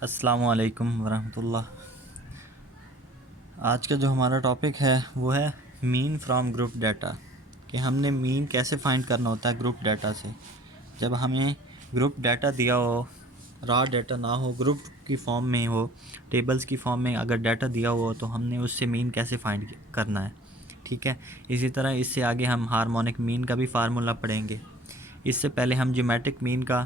अस्सलामु अलैकुम वरहमतुल्लाह। आज का जो हमारा टॉपिक है वो है मीन फ्रॉम ग्रुप डाटा, कि हमने मीन कैसे फाइंड करना होता है ग्रुप डाटा से। जब हमें ग्रुप डाटा दिया हो, रॉ डाटा ना हो, ग्रुप की फॉर्म में हो, टेबल्स की फॉर्म में अगर डाटा दिया हुआ हो तो हमने उससे मीन कैसे फाइंड करना है। ठीक है, इसी तरह इससे आगे हम हार्मोनिक मीन का भी फार्मूला पढ़ेंगे। इससे पहले हम ज्योमेट्रिक मीन का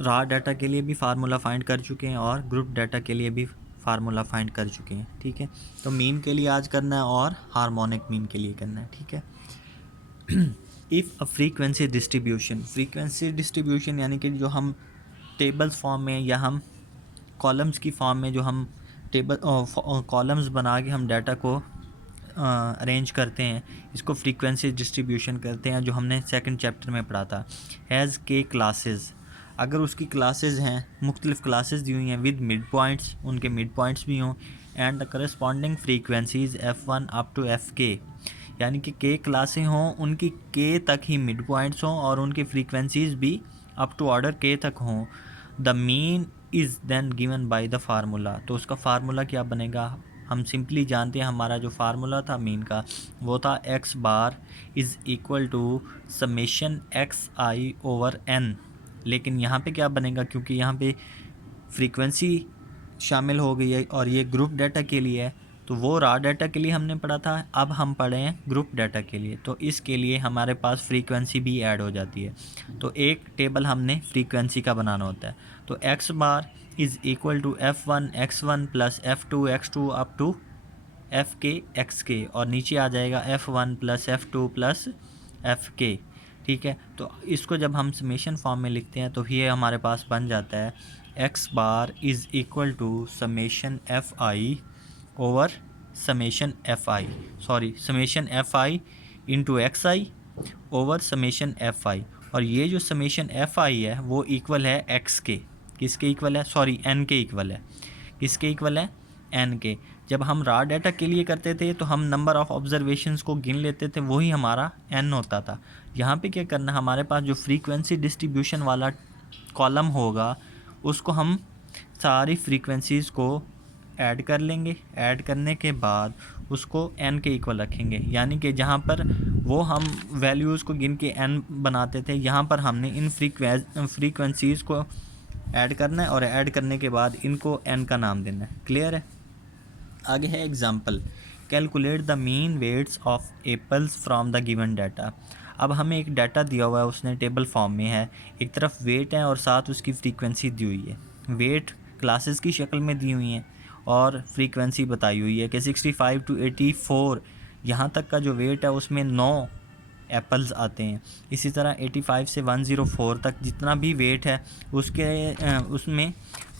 रॉ डाटा के लिए भी फार्मूला फाइंड कर चुके हैं और ग्रुप डाटा के लिए भी फार्मूला फाइंड कर चुके हैं। ठीक है, तो मीन के लिए आज करना है और हार्मोनिक मीन के लिए करना है। ठीक है, इफ़ अ फ्रीक्वेंसी डिस्ट्रीब्यूशन यानी कि जो हम टेबल्स फॉर्म में या हम कॉलम्स की फॉर्म में जो हम टेबल कॉलम्स बना के हम डाटा को अरेंज करते हैं, इसको फ्रीक्वेंसी डिस्ट्रीब्यूशन करते हैं, जो हमने सेकंड चैप्टर में पढ़ा था। हैज़ के क्लासेस, अगर उसकी क्लासेस हैं, मुख्तलिफ़ क्लासेस दी हुई हैं विद मिड पॉइंट्स, उनके मिड पॉइंट्स भी हों, and the corresponding frequencies F1 up to Fk, यानी कि के क्लासें हों, उनकी के तक ही मिड पॉइंट्स हों और उनकी फ्रीक्वेंसीज भी अप टू ऑर्डर के तक हों। The mean is then given by the formula, तो उसका फार्मूला क्या बनेगा? हम सिंपली जानते हैं हमारा जो फार्मूला था मीन का वो था x bar is equal to summation x i over n। लेकिन यहाँ पे क्या बनेगा, क्योंकि यहाँ पे फ्रीक्वेंसी शामिल हो गई है और ये ग्रुप डाटा के लिए है, तो वो रॉ डाटा के लिए हमने पढ़ा था, अब हम पढ़े हैं ग्रुप डाटा के लिए, तो इसके लिए हमारे पास फ्रीक्वेंसी भी ऐड हो जाती है। तो एक टेबल हमने फ्रीक्वेंसी का बनाना होता है, तो x bar is equal to F1 x1 plus F2 x2 up to Fk xk, और नीचे आ जाएगा F1 plus F2 plus Fk। ठीक है, तो इसको जब हम समेशन फॉर्म में लिखते हैं तो ये हमारे पास बन जाता है x bar is equal to summation F i over summation F i, summation F I into x i over summation F i. और ये जो समेशन एफ आई है वो इक्वल है एक्स के, किसके इक्वल है? एन के इक्वल है। किसके इक्वल है? एन के। जब हम रॉ डाटा के लिए करते थे तो हम नंबर ऑफ़ ऑब्जर्वेशंस को गिन लेते थे, वही हमारा एन होता था। यहाँ पे क्या करना, हमारे पास जो फ्रीक्वेंसी डिस्ट्रीब्यूशन वाला कॉलम होगा उसको हम सारी फ्रीक्वेंसीज़ को ऐड कर लेंगे। ऐड करने के बाद उसको एन के इक्वल रखेंगे, यानी कि जहाँ पर वो हम वैल्यूज़ को गिन के एन बनाते थे, यहाँ पर हमने इन फ्रीक्वेंसीज़ को ऐड करना है और ऐड करने के बाद इनको एन का नाम देना है। क्लियर है? आगे है example, calculate the mean weights of apples from the given data. अब हमें एक डाटा दिया हुआ है, उसने टेबल फॉर्म में है, एक तरफ वेट है और साथ उसकी फ्रीक्वेंसी दी हुई है। वेट क्लासेस की शक्ल में दी हुई हैं और फ्रीक्वेंसी बताई हुई है कि 65 टू 84 यहाँ तक का जो वेट है उसमें 9 एप्पल्स आते हैं। इसी तरह 85 से 104 तक जितना भी वेट है उसमें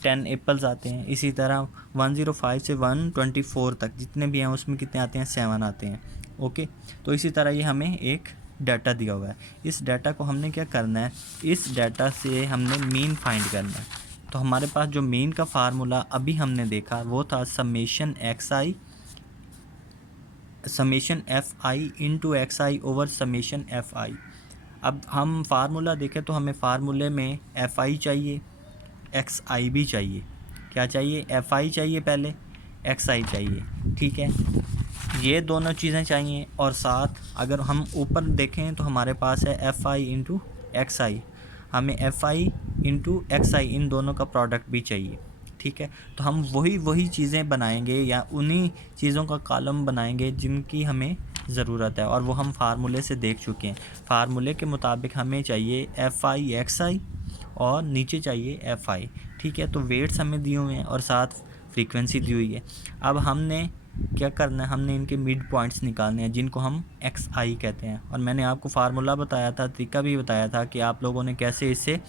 10 एप्पल्स आते हैं। इसी तरह 105 से 124 तक जितने भी हैं उसमें कितने आते हैं? 7 आते हैं। ओके, तो इसी तरह ये हमें एक डाटा दिया हुआ है। इस डाटा को हमने क्या करना है, इस डाटा से हमने मीन फाइंड करना है। तो हमारे पास जो मीन का फार्मूला अभी हमने देखा वो था summation F I into x i over summation F I. अब हम फार्मूला देखें तो हमें फार्मूले में एफ आई चाहिए, एक्स आई भी चाहिए। क्या चाहिए? एफ आई चाहिए पहले, एक्स आई चाहिए। ठीक है, ये दोनों चीज़ें चाहिए और साथ अगर हम ऊपर देखें तो हमारे पास है एफ आई इंटू एक्स आई, हमें एफ आई इंटू एक्स आई इन दोनों का प्रोडक्ट भी चाहिए। ठीक है, तो हम वही चीज़ें बनाएंगे या उन्हीं चीज़ों का कॉलम बनाएंगे जिनकी हमें ज़रूरत है, और वो हम फार्मूले से देख चुके हैं। फार्मूले के मुताबिक हमें चाहिए एफ आई एक्स आई और नीचे चाहिए एफ आई। ठीक है, तो वेट्स हमें दिए हुए हैं और साथ फ्रीक्वेंसी दी हुई है। अब हमने क्या करना है, हमने इनके मिड पॉइंट्स निकालने हैं जिनको हम एक्स आई कहते हैं। और मैंने आपको फार्मूला बताया था, तरीका भी बताया था कि आप लोगों ने कैसे इससे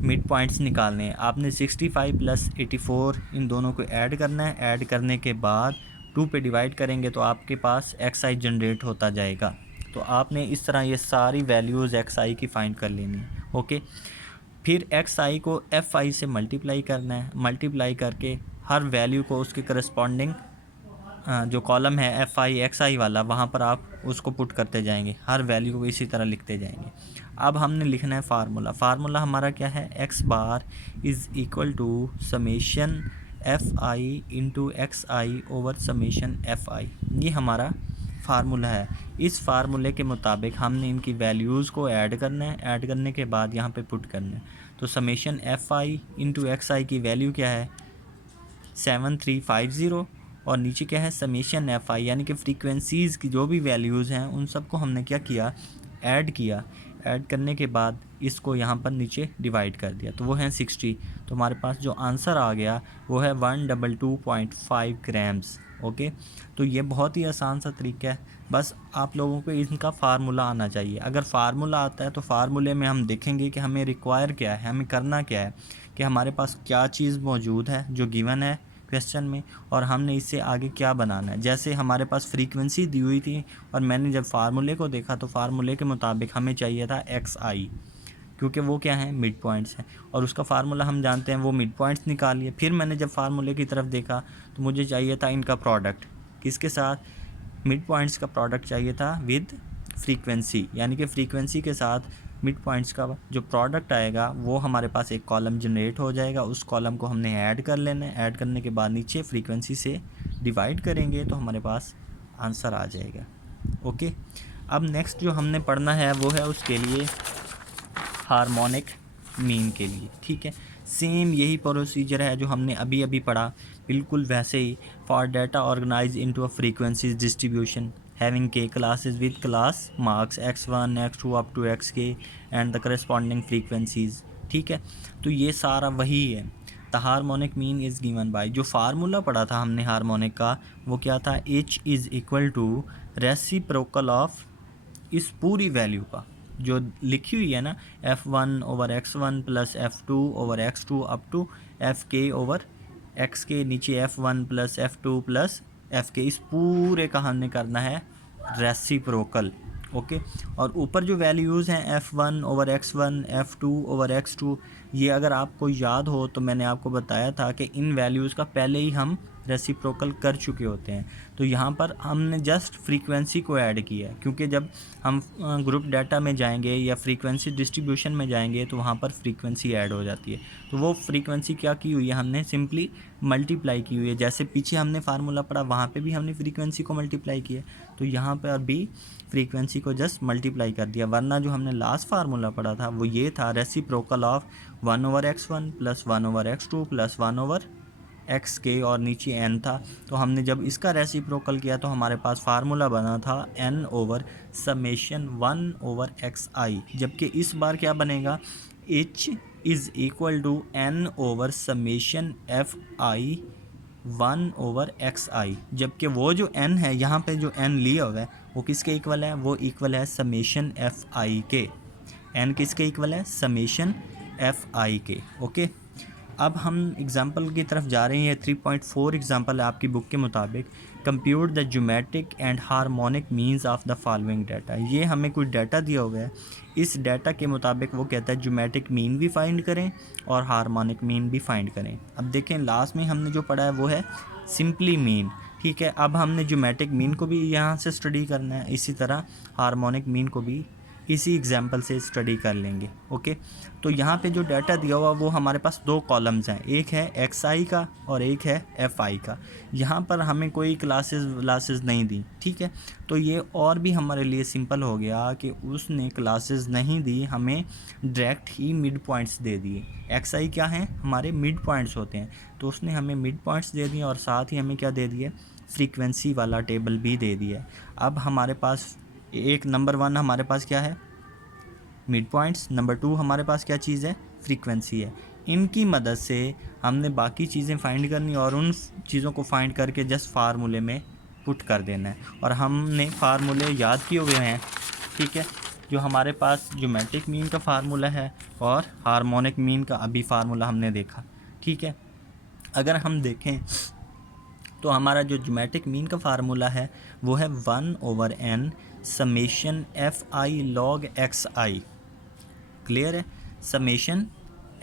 मिड पॉइंट्स निकालने हैं। आपने 65 प्लस 84 इन दोनों को ऐड करना है। ऐड करने के बाद 2 पे डिवाइड करेंगे तो आपके पास एक्स आई जनरेट होता जाएगा। तो आपने इस तरह ये सारी वैल्यूज़ एक्स आई की फाइंड कर लेनी है। ओके, फिर एक्स आई को एफ आई से मल्टीप्लाई करना है। मल्टीप्लाई करके हर वैल्यू को उसके करस्पॉन्डिंग जो कॉलम है एफ आई एक्स आई वाला, वहाँ पर आप उसको पुट करते जाएंगे, हर वैल्यू को इसी तरह लिखते जाएंगे। अब हमने लिखना है फार्मूला। फार्मूला हमारा क्या है, x bar is equal to summation F I into x i over summation F i. ये हमारा फार्मूला है। इस फार्मूले के मुताबिक हमने इनकी वैल्यूज़ को ऐड करना है, ऐड करने के बाद यहाँ पे पुट करना है। तो summation F I into x I की वैल्यू क्या है 7350, और नीचे क्या है समेशन एफ आई, यानी कि फ्रीक्वेंसीज़ की जो भी वैल्यूज़ हैं उन सबको हमने क्या किया, ऐड किया। ऐड करने के बाद इसको यहाँ पर नीचे डिवाइड कर दिया, तो वो है 60। तो हमारे पास जो आंसर आ गया वो है 122.5 ग्राम्स। ओके, तो ये बहुत ही आसान सा तरीका है, बस आप लोगों को इनका फार्मूला आना चाहिए। अगर फार्मूला आता है तो फार्मूले में हम देखेंगे कि हमें रिक्वायर क्या है, हमें करना क्या है, कि हमारे पास क्या चीज़ मौजूद है जो गिवन है क्वेश्चन में, और हमने इससे आगे क्या बनाना है। जैसे हमारे पास फ्रीक्वेंसी दी हुई थी और मैंने जब फार्मूले को देखा तो फार्मूले के मुताबिक हमें चाहिए था एक्स आई, क्योंकि वो क्या है मिड पॉइंट्स हैं, और उसका फार्मूला हम जानते हैं वो मिड पॉइंट्स निकालिए। फिर मैंने जब फार्मूले की तरफ देखा तो मुझे चाहिए था इनका प्रोडक्ट, किसके साथ, मिड पॉइंट्स का प्रोडक्ट चाहिए था विद फ्रीक्वेंसी, यानी कि फ्रीक्वेंसी के साथ मिड पॉइंट्स का जो प्रोडक्ट आएगा वो हमारे पास एक कॉलम जनरेट हो जाएगा। उस कॉलम को हमने ऐड कर लेना है, ऐड करने के बाद नीचे फ्रीक्वेंसी से डिवाइड करेंगे तो हमारे पास आंसर आ जाएगा। ओके, अब नेक्स्ट जो हमने पढ़ना है वो है उसके लिए हार्मोनिक मीन के लिए। ठीक है, सेम यही प्रोसीजर है जो हमने अभी अभी पढ़ा, बिल्कुल वैसे ही। For data organise into a frequency distribution having K classes with class marks x1 x2 up to xk and the corresponding frequencies. ठीक है, तो ये सारा वही है। The harmonic mean is given by, जो फार्मूला पढ़ा था हमने हार्मोनिक का वो क्या था, h is equal to reciprocal of इस पूरी वैल्यू का जो लिखी हुई है ना, f1 over x1 plus f2 over x2 up to fk over xk, नीचे f1 plus f2 plus fk, इस पूरे का हमने करना है रेसिप्रोकल। ओके, और ऊपर जो वैल्यूज़ हैं f1 over x1 f2 over x2, ये अगर आपको याद हो तो मैंने आपको बताया था कि इन वैल्यूज़ का पहले ही हम रेसिप्रोकल कर चुके होते हैं। तो यहाँ पर हमने जस्ट फ्रीक्वेंसी को ऐड किया है, क्योंकि जब हम ग्रुप डाटा में जाएंगे या फ्रीक्वेंसी डिस्ट्रीब्यूशन में जाएंगे तो वहाँ पर फ्रीक्वेंसी ऐड हो जाती है। तो वो फ्रीक्वेंसी क्या की हुई है, हमने सिंपली मल्टीप्लाई की हुई है। जैसे पीछे हमने फार्मूला पढ़ा वहाँ पे भी हमने फ्रीक्वेंसी को मल्टीप्लाई किया, तो यहाँ पर भी फ्रीक्वेंसी को जस्ट मल्टीप्लाई कर दिया। वरना जो हमने लास्ट फार्मूला पढ़ा था वो ये था, reciprocal of 1 over x1 plus 1 over x2 plus 1 over x के, और नीचे एन था। तो हमने जब इसका रेसिप्रोकल किया तो हमारे पास फार्मूला बना था N over summation 1 over X I, जबकि इस बार क्या बनेगा, H is equal to N over summation F I 1 over X I, जबकि वो जो n है यहाँ पे जो n लिया हुआ है वो किसके इक्वल है, वो इक्वल है समेशन एफ आई के। n किसके इक्वल है, समेशन एफ आई के। ओके, अब हम एग्जाम्पल की तरफ जा रहे हैं। 3.4 एग्जाम्पल है आपकी बुक के मुताबिक, compute the geometric and harmonic means of the following data. ये हमें कुछ डाटा दिया हुआ है, इस डाटा के मुताबिक वो कहता है ज्योमेट्रिक मीन भी फाइंड करें और हार्मोनिक मीन भी फाइंड करें। अब देखें लास्ट में हमने जो पढ़ा है वो है सिंपली मीन। ठीक है, अब हमने ज्योमेट्रिक मीन को भी यहाँ से स्टडी करना है, इसी तरह हार्मोनिक मीन को भी इसी एग्जाम्पल से स्टडी कर लेंगे। ओके, तो यहाँ पे जो डाटा दिया हुआ वो हमारे पास दो कॉलम्स हैं, एक है एक्स आई का और एक है एफ आई का। यहाँ पर हमें कोई क्लासेस नहीं दी। ठीक है, तो ये और भी हमारे लिए सिंपल हो गया कि उसने क्लासेस नहीं दी, हमें डायरेक्ट ही मिड पॉइंट्स दे दिए। एक्स आई क्या हैं, हमारे मिड पॉइंट्स होते हैं, तो उसने हमें मिड पॉइंट्स दे दिए और साथ ही हमें क्या दे दिए, फ्रीक्वेंसी वाला टेबल भी दे दिया। अब हमारे पास एक नंबर 1 हमारे पास क्या है, मिड पॉइंट्स, नंबर 2 हमारे पास क्या चीज़ है, फ्रीक्वेंसी है। इनकी मदद से हमने बाकी चीज़ें फाइंड करनी और उन चीज़ों को फाइंड करके जस्ट फार्मूले में पुट कर देना है। और हमने फार्मूले याद किए हुए हैं। ठीक है, जो हमारे पास ज्योमेट्रिक मीन का फार्मूला है और हार्मोनिक मीन का अभी फार्मूला हमने देखा। ठीक है, अगर हम देखें तो हमारा जो ज्योमेट्रिक मीन का फार्मूला है वो है 1 over n summation F I log X I. Clear है, summation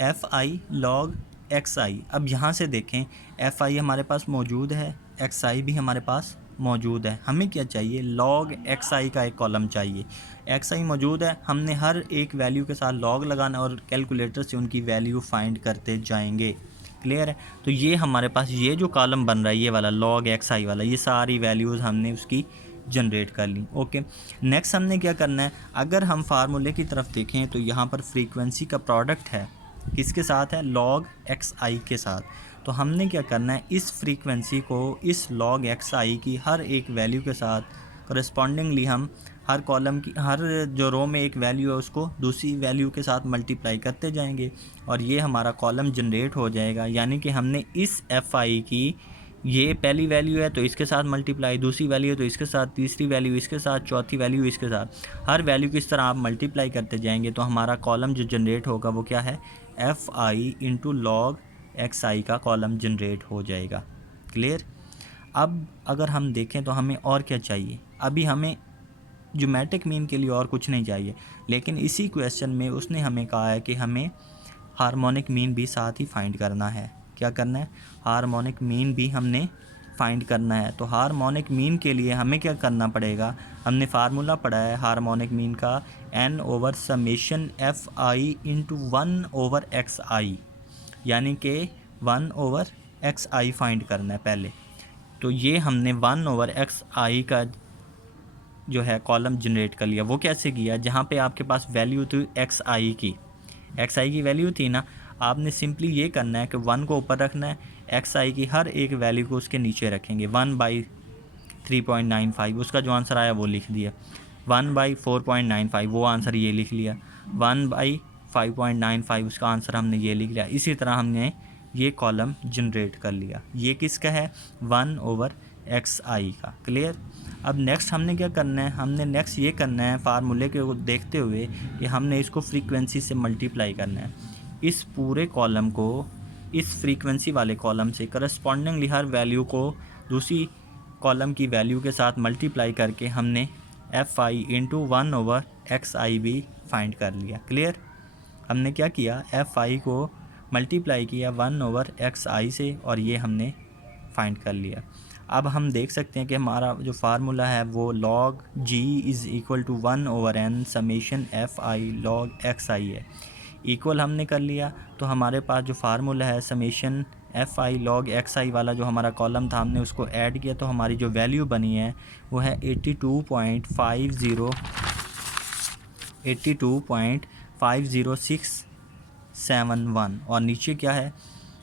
F I log X I. अब यहाँ से देखें एफ आई हमारे पास मौजूद है, एक्स आई भी हमारे पास मौजूद है, हमें क्या चाहिए, log xi का एक कॉलम चाहिए। xi मौजूद है, हमने हर एक वैल्यू के साथ log लगाना और कैलकुलेटर से उनकी वैल्यू फाइंड करते जाएंगे। क्लियर है? तो ये हमारे पास ये जो कॉलम बन रहा है ये वाला log xi वाला, ये सारी वैल्यूज़ हमने उसकी जनरेट कर ली। ओके, नेक्स्ट हमने क्या करना है, अगर हम फार्मूले की तरफ देखें तो यहाँ पर फ्रीक्वेंसी का प्रोडक्ट है, किसके साथ है, log xi के साथ। तो हमने क्या करना है, इस फ्रीक्वेंसी को इस log xi की हर एक वैल्यू के साथ करस्पॉन्डिंगली हम हर कॉलम की हर जो रो में एक वैल्यू है उसको दूसरी वैल्यू के साथ मल्टीप्लाई करते जाएंगे और ये हमारा कॉलम जनरेट हो जाएगा। यानी कि हमने इस fi की ये पहली वैल्यू है तो इसके साथ मल्टीप्लाई, दूसरी वैल्यू है तो इसके साथ, तीसरी वैल्यू इसके साथ, चौथी वैल्यू इसके साथ, हर वैल्यू की इस तरह आप मल्टीप्लाई करते जाएंगे तो हमारा कॉलम जो जनरेट होगा वो क्या है, fi इंटू log xi का कॉलम जनरेट हो जाएगा। क्लियर? अब अगर हम देखें तो हमें और क्या चाहिए, अभी हमें ज्योमेट्रिक मीन के लिए और कुछ नहीं चाहिए, लेकिन इसी क्वेश्चन में उसने हमें कहा है कि हमें हार्मोनिक मीन भी साथ ही फाइंड करना है। क्या करना है, हार्मोनिक मीन भी हमने फाइंड करना है। तो हार्मोनिक मीन के लिए हमें क्या करना पड़ेगा, हमने फार्मूला पढ़ा है हार्मोनिक मीन का, n over summation fi into 1 over xi, यानी कि 1 ओवर xi फाइंड करना है पहले। तो ये हमने 1 ओवर xi का जो है कॉलम जनरेट कर लिया। वो कैसे किया, जहाँ पे आपके पास वैल्यू थी xi की वैल्यू थी ना, आपने सिंपली ये करना है कि 1 को ऊपर रखना है, xi की हर एक वैल्यू को उसके नीचे रखेंगे। 1/3.95 उसका जो आंसर आया वो लिख दिया, 1/4.95 वो आंसर ये लिख लिया, 1/5.95 उसका आंसर हमने ये लिख लिया। इसी तरह हमने ये कॉलम जनरेट कर लिया। ये किसका है, 1 ओवर xi का। क्लियर? अब नेक्स्ट हमने क्या करना है, हमने नेक्स्ट ये करना है फार्मूले को देखते हुए कि हमने इसको फ्रीक्वेंसी से मल्टीप्लाई करना है। इस पूरे कॉलम को इस फ्रीक्वेंसी वाले कॉलम से करस्पॉन्डिंगली हर वैल्यू को दूसरी कॉलम की वैल्यू के साथ मल्टीप्लाई करके हमने fi इंटू 1 ओवर xi भी फाइंड कर लिया। क्लियर? हमने क्या किया, fi को मल्टीप्लाई किया 1 ओवर xi से और ये हमने फाइंड कर लिया। अब हम देख सकते हैं कि हमारा जो फार्मूला है वो log g is equal to 1 over n summation fi log xi है। इक्वल हमने कर लिया तो हमारे पास जो फार्मूला है समेशन fi log xi वाला जो हमारा कॉलम था, हमने उसको ऐड किया तो हमारी जो वैल्यू बनी है वो है 82.50671 और नीचे क्या है,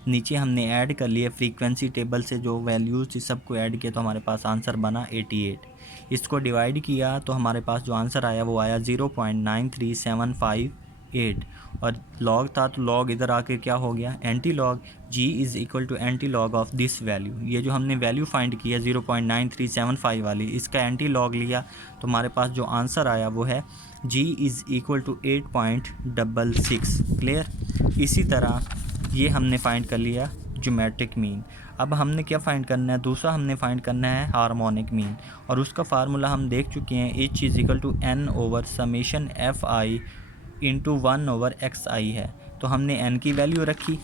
नीचे हमने ऐड कर लिए फ्रीक्वेंसी टेबल से जो वैल्यूज़ थी सबको ऐड किया तो हमारे पास आंसर बना 88। इसको डिवाइड किया तो हमारे पास जो आंसर आया वो आया 0.93758 और लॉग था तो लॉग इधर आके क्या हो गया, anti log, g is equal to anti log of this value. ये जो हमने वैल्यू फाइंड किया 0.9375 वाली, इसका एंटी लॉग लिया तो हमारे पास जो आंसर आया वो है g is equal to 8.66। Clear? इसी तरह ये हमने फाइंड कर लिया ज्योमेट्रिक मीन। अब हमने क्या फाइंड करना है, दूसरा हमने फाइंड करना है हार्मोनिक मीन और उसका फार्मूला हम देख चुके हैं, h is equal to n over summation fi into 1 over xi है। तो हमने n की वैल्यू रखी,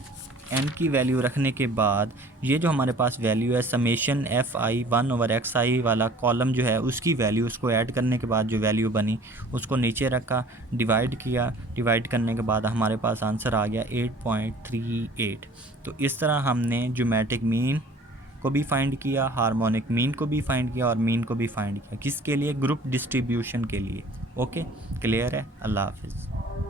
n की वैल्यू रखने के बाद ये जो हमारे पास वैल्यू है समेशन fi 1 ओवर xi वाला कॉलम जो है उसकी वैल्यू, उसको ऐड करने के बाद जो वैल्यू बनी उसको नीचे रखा, डिवाइड किया, डिवाइड करने के बाद हमारे पास आंसर आ गया 8.38। तो इस तरह हमने ज्योमेट्रिक मीन को भी फाइंड किया, हार्मोनिक मीन को भी फाइंड किया और मीन को भी फाइंड किया। किसके लिए, ग्रुप डिस्ट्रीब्यूशन के लिए। ओके, क्लियर है? अल्लाह हाफिज़।